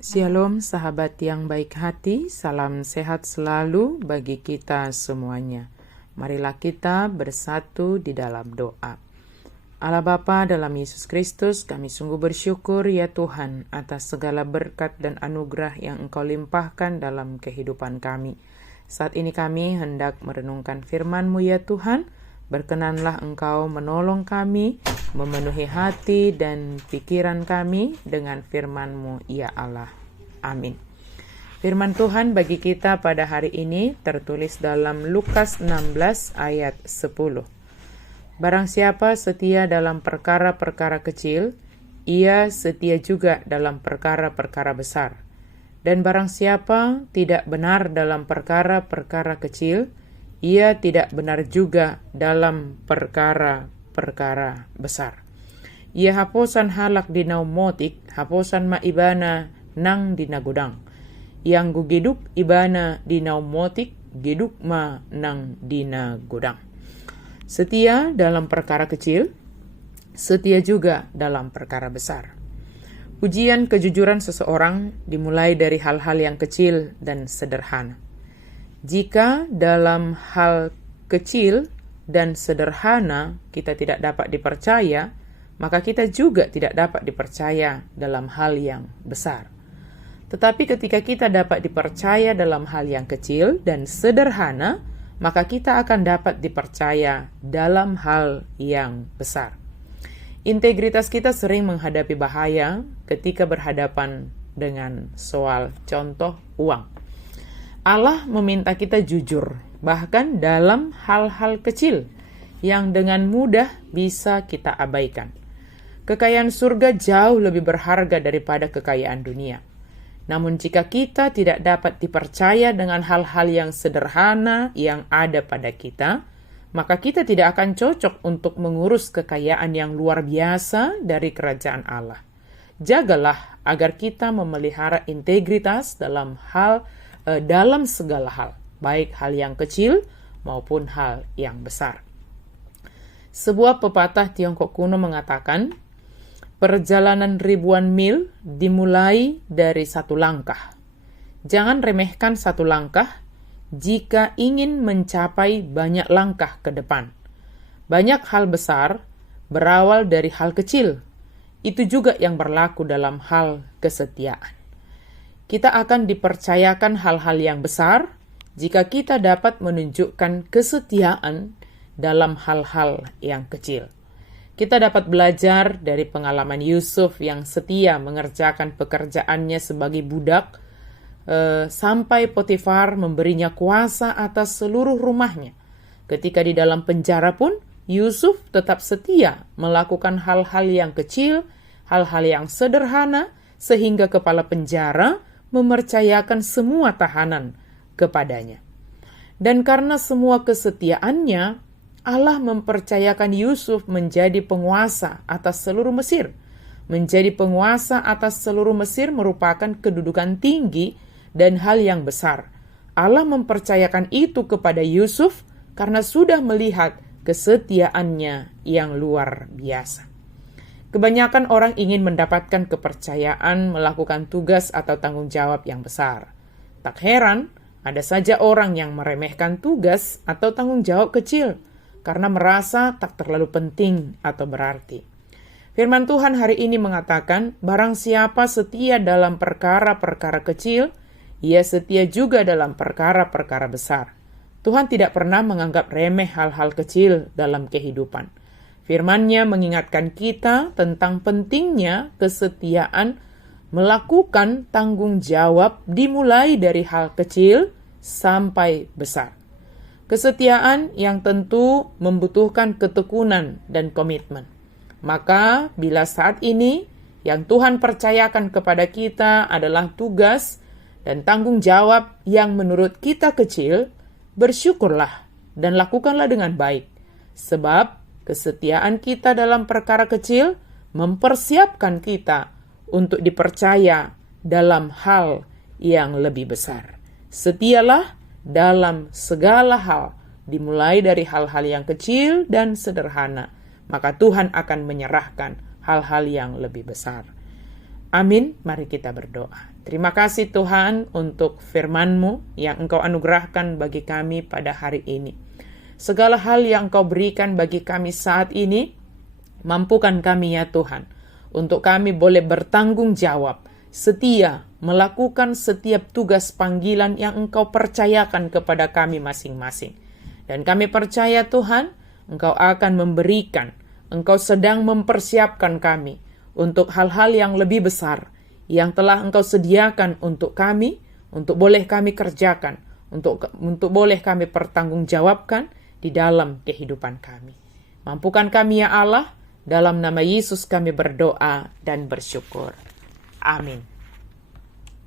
Shalom sahabat yang baik hati, salam sehat selalu bagi kita semuanya. Marilah kita bersatu di dalam doa. Allah Bapa dalam Yesus Kristus, kami sungguh bersyukur ya Tuhan atas segala berkat dan anugerah yang Engkau limpahkan dalam kehidupan kami. Saat ini kami hendak merenungkan firman-Mu ya Tuhan. Berkenanlah Engkau menolong kami, memenuhi hati dan pikiran kami dengan firman-Mu, ya Allah. Amin. Firman Tuhan bagi kita pada hari ini tertulis dalam Lukas 16 ayat 10. Barang siapa setia dalam perkara-perkara kecil, ia setia juga dalam perkara-perkara besar. Dan barang siapa tidak benar dalam perkara-perkara kecil, ia tidak benar juga dalam perkara-perkara besar. Ia haposan halak di naumotik, haposan maibana nang di nagudang. Yang gugiduk ibana di naumotik, giduk ma nang di nagudang. Setia dalam perkara kecil, setia juga dalam perkara besar. Ujian kejujuran seseorang dimulai dari hal-hal yang kecil dan sederhana. Jika dalam hal kecil dan sederhana kita tidak dapat dipercaya, maka kita juga tidak dapat dipercaya dalam hal yang besar. Tetapi ketika kita dapat dipercaya dalam hal yang kecil dan sederhana, maka kita akan dapat dipercaya dalam hal yang besar. Integritas kita sering menghadapi bahaya ketika berhadapan dengan soal contoh uang. Allah meminta kita jujur, bahkan dalam hal-hal kecil yang dengan mudah bisa kita abaikan. Kekayaan surga jauh lebih berharga daripada kekayaan dunia. Namun jika kita tidak dapat dipercaya dengan hal-hal yang sederhana yang ada pada kita, maka kita tidak akan cocok untuk mengurus kekayaan yang luar biasa dari kerajaan Allah. Jagalah agar kita memelihara integritas dalam segala hal, baik hal yang kecil maupun hal yang besar. Sebuah pepatah Tiongkok kuno mengatakan, perjalanan ribuan mil dimulai dari satu langkah. Jangan remehkan satu langkah jika ingin mencapai banyak langkah ke depan. Banyak hal besar berawal dari hal kecil. Itu juga yang berlaku dalam hal kesetiaan. Kita akan dipercayakan hal-hal yang besar jika kita dapat menunjukkan kesetiaan dalam hal-hal yang kecil. Kita dapat belajar dari pengalaman Yusuf yang setia mengerjakan pekerjaannya sebagai budak sampai Potifar memberinya kuasa atas seluruh rumahnya. Ketika di dalam penjara pun, Yusuf tetap setia melakukan hal-hal yang kecil, hal-hal yang sederhana, sehingga kepala penjara mempercayakan semua tahanan kepadanya. Dan karena semua kesetiaannya, Allah mempercayakan Yusuf menjadi penguasa atas seluruh Mesir. Menjadi penguasa atas seluruh Mesir merupakan kedudukan tinggi dan hal yang besar. Allah mempercayakan itu kepada Yusuf karena sudah melihat kesetiaannya yang luar biasa. Kebanyakan orang ingin mendapatkan kepercayaan melakukan tugas atau tanggung jawab yang besar. Tak heran, ada saja orang yang meremehkan tugas atau tanggung jawab kecil karena merasa tak terlalu penting atau berarti. Firman Tuhan hari ini mengatakan, barang siapa setia dalam perkara-perkara kecil, ia setia juga dalam perkara-perkara besar. Tuhan tidak pernah menganggap remeh hal-hal kecil dalam kehidupan. Firman-Nya mengingatkan kita tentang pentingnya kesetiaan melakukan tanggung jawab dimulai dari hal kecil sampai besar. Kesetiaan yang tentu membutuhkan ketekunan dan komitmen. Maka bila saat ini yang Tuhan percayakan kepada kita adalah tugas dan tanggung jawab yang menurut kita kecil, bersyukurlah dan lakukanlah dengan baik. Sebab kesetiaan kita dalam perkara kecil mempersiapkan kita untuk dipercaya dalam hal yang lebih besar. Setialah dalam segala hal, dimulai dari hal-hal yang kecil dan sederhana, maka Tuhan akan menyerahkan hal-hal yang lebih besar. Amin. Mari kita berdoa. Terima kasih Tuhan untuk firman-Mu yang Engkau anugerahkan bagi kami pada hari ini. Segala hal yang Engkau berikan bagi kami saat ini, mampukan kami ya Tuhan, untuk kami boleh bertanggung jawab, setia, melakukan setiap tugas panggilan yang Engkau percayakan kepada kami masing-masing. Dan kami percaya Tuhan, Engkau akan memberikan, Engkau sedang mempersiapkan kami untuk hal-hal yang lebih besar, yang telah Engkau sediakan untuk kami, untuk boleh kami kerjakan, untuk boleh kami pertanggungjawabkan di dalam kehidupan kami. Mampukan kami ya Allah, dalam nama Yesus kami berdoa dan bersyukur. Amin.